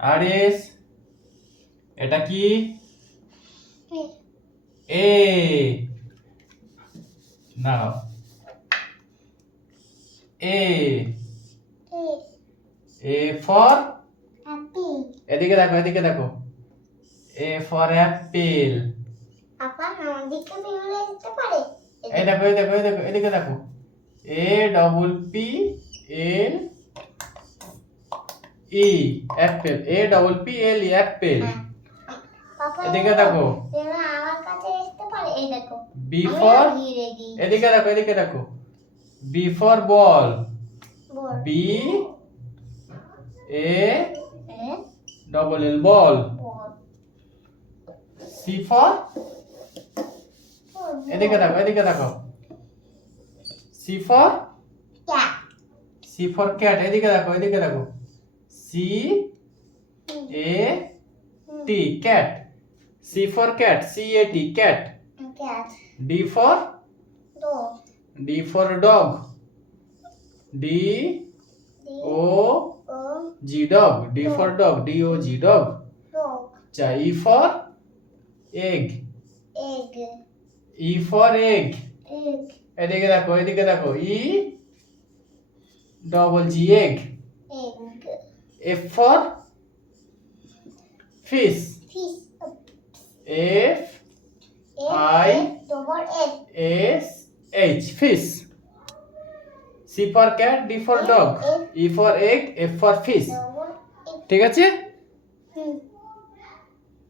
আর S, এটা কি? এ নাও, এ A for, এদিকে দেখো, এদিকে দেখো, এ ফর অ্যাপেল। এই দেখো, এই দেখো, এই দেখো, এদিকে দেখো, A double P L E, apple, A double P L E, apple. এদিকে দেখো, বি ফর, এদিকে দেখো, এদিকে দেখো, B for ball, B A double L, ball. C for, এদিকে দেখো, এদিকে দেখো, C for, C for cat, এদিকে দেখো, এদিকে দেখো, C A T, cat. C for cat, C A T, cat. D for, D for dog, D O G, dog, D for dog, D O G, dog. আচ্ছা, E for egg, E for egg, এদিকে দেখো, এদিকে দেখো, E double G, egg. F for fish, F I S H, fish. C for cat, D for dog, E for egg, F for fish. ঠিক আছে?